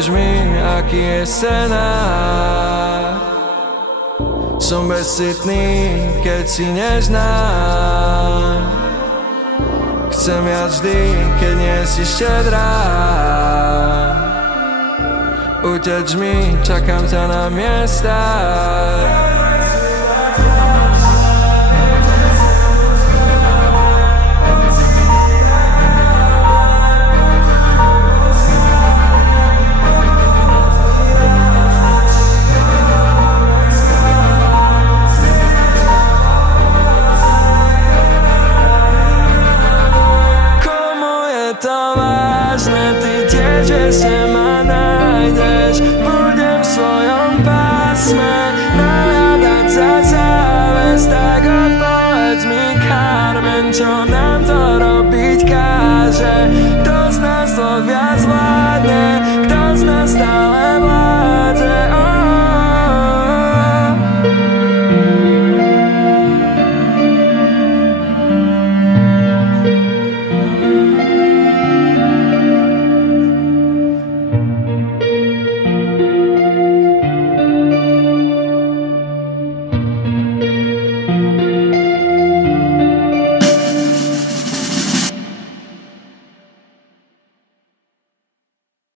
Povieš mi, aký je scenár. Som bezcitný, keď si neznám. Chcem viac vždy, keď nie si štedrá. Uteč mi, čakám ťa na miestach. Ty tiež ma nájdeš, budem v svojom pásme nahľadať za záves, tak odpovedz mi, Carmen, čo